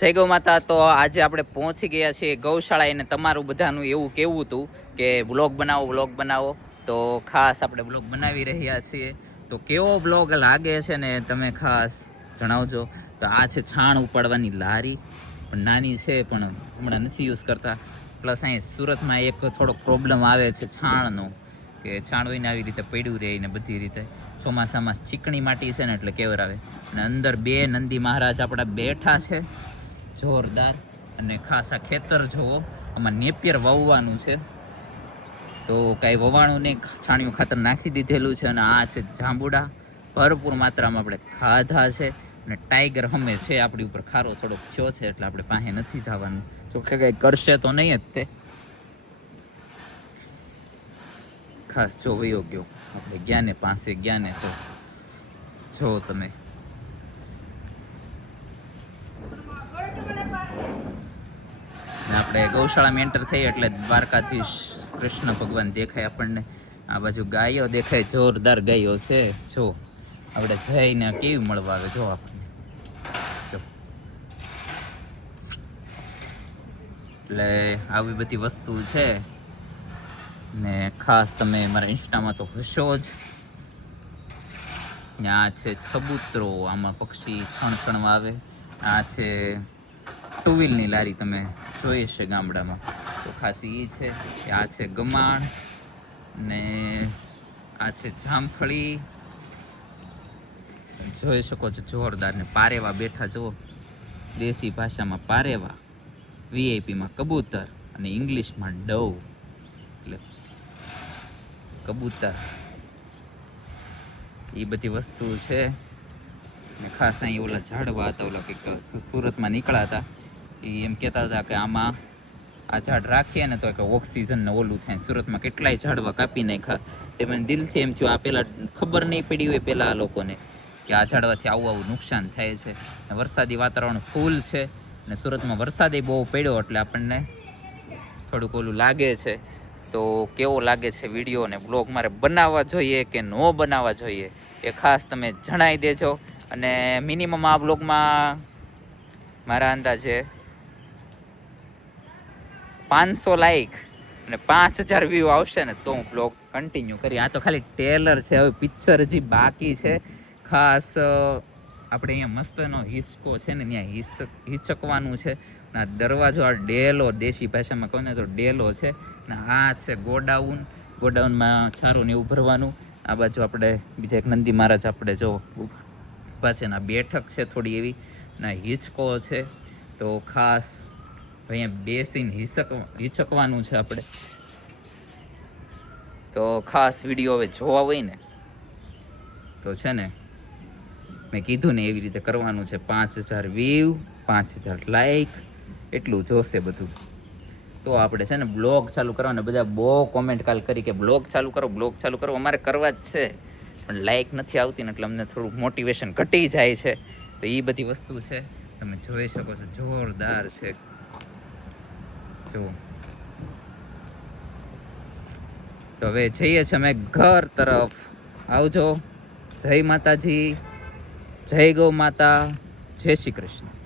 જય ગૌ માતા. તો આજે આપણે પહોંચી ગયા છીએ ગૌશાળા અને તમારું બધાનું એવું કેવું હતું કે બ્લોગ બનાવો બ્લોગ બનાવો. તો ખાસ આપણે બ્લોગ બનાવી રહ્યા છીએ. તો કેવો બ્લોગ લાગે છે ને તમે ખાસ જણાવજો. તો આ છે છાણ ઉપાડવાની લારી. પણ નાની છે, પણ હમણાં નથી યુઝ કરતા. પ્લસ અહીં સુરતમાં એક થોડોક પ્રોબ્લેમ આવે છે છાણનો, કે છાણ હોય આવી રીતે પડ્યું રહે ને બધી રીતે. ચોમાસામાં ચીકણી માટી છે ને એટલે કેવર આવે અને અંદર બે નંદી મહારાજ આપણા બેઠા છે. જોરદાર અને ખાસ ખેતર જોવો આમાં નેપિયર વાવવાનું છે. તો કાંઈ વવાણું નહીં છાણિયું ખાતર નાખી દીધેલું છે અને આ છે જાંબુડા. ભરપૂર માત્રામાં આપણે ખાધા છે અને ટાઈગર હમે છે, આપણી ઉપર ખારો થોડોક થયો છે, એટલે આપણે પાસે નથી જવાનું. જો કે કંઈ કરશે તો નહીં જ તે. ખાસ જો વયો ગયો આપણે ગયા ને પાસે ગયા ને તો જો તમે. આપણે ગૌશાળામાં એન્ટર થઈ એટલે દ્વારકાથી કૃષ્ણ ભગવાન દેખાય આપણને. આ બાજુ ગાયો દેખાય, જોરદાર ગાયો છે. જો, આપણે જઈને કેવી મળવા આવે જો આપણને. એટલે આવી બધી વસ્તુ છે. ને ખાસ તમે મારા ઇન્સ્ટામાં તો હશો જ. ને આ છે છબૂતરો આમાં પક્ષી છણ છણવા આવે. આ છે ટુ વ્હીલની લારી તમે જોઈ છે ગામડામાં તો ખાસ એ છે કે આ છે ગમાણ ને આ છે જામફળી. જોઈ શકો છો જોરદાર ને પારેવા બેઠા જુઓ. દેશી ભાષામાં પારેવા વીઆઈપીમાં કબૂતર અને ઇંગ્લિશમાં ડવ. એટલે કબૂતર. એ બધી વસ્તુ છે. ખાસ અહીં ઓલા ઝાડવા હતા, ઓલા કંઈક સુરતમાં નીકળ્યા હતા. એ એમ કહેતા હતા કે આમાં આ ઝાડ રાખીએ ને તો કે ઓક્સિજન ને ઓલું થાય. સુરતમાં કેટલાય ઝાડવા કાપી નાખ્યા. તે મને દિલથી એમ થયું, આ પહેલાં ખબર નહીં પડી હોય પહેલાં આ લોકોને કે આ ઝાડવાથી આવું આવું નુકસાન થાય છે. ને વરસાદી વાતાવરણ ફૂલ છે ને સુરતમાં વરસાદે બહુ પડ્યો એટલે આપણને થોડુંક ઓલું લાગે છે. તો કેવો લાગે છે વીડિયો ને બ્લોગ મારે બનાવવા જોઈએ કે ન બનાવવા જોઈએ એ ખાસ તમે જણાવી દેજો. અને મિનિમમ આ બ્લોગમાં મારા અંદાજે પાંચસો લાઈક અને પાંચ હજાર વ્યૂ આવશે ને તો હું બ્લોગ કન્ટિન્યુ કરી આ તો ખાલી ટેલર છે, હવે પિક્ચર હજી બાકી છે. ખાસ આપણે અહીંયા મસ્તનો હિસ્કો છે ને, ત્યાં હિસક હિચકવાનું છે. આ દરવાજો, આ ડેલો દેશી ભાષામાં કહું ને તો ડેલો છે. ને આ છે ગોડાઉન. ગોડાઉનમાં સારું ને એવું ભરવાનું. આ બાજુ આપણે, બીજા એક નંદી મહારાજ આપણે જો ઊભા છે ને બેઠક છે થોડી એવી. ને હિચકો છે. તો ખાસ અહીંયા બેસીને હિસક હિચકવાનું છે આપણે. તો ખાસ વીડિયો હવે જોવા હોય ને, તો છે ને, મેં કીધું ને એવી રીતે કરવાનું છે. પાંચ હજાર વ્યૂ પાંચ હજાર લાઈક એટલું જોશે બધું. તો આપણે છે ને બ્લોગ ચાલુ કરવાના બધા બહુ કોમેન્ટ કાલ કરી કે બ્લોગ ચાલુ કરો, બ્લોગ ચાલુ કરો, અમારે કરવા જ છે. પણ લાઈક નથી આવતી ને એટલે અમને થોડુંક મોટિવેશન ઘટી જાય છે. તો એ બધી વસ્તુ છે, તમે જોઈ શકો છો. જોરદાર છે. જો તો હવે જઈએ છીએ અમે ઘર તરફ. આવજો. જય માતાજી. જય ગૌ માતા. જય શ્રી કૃષ્ણ.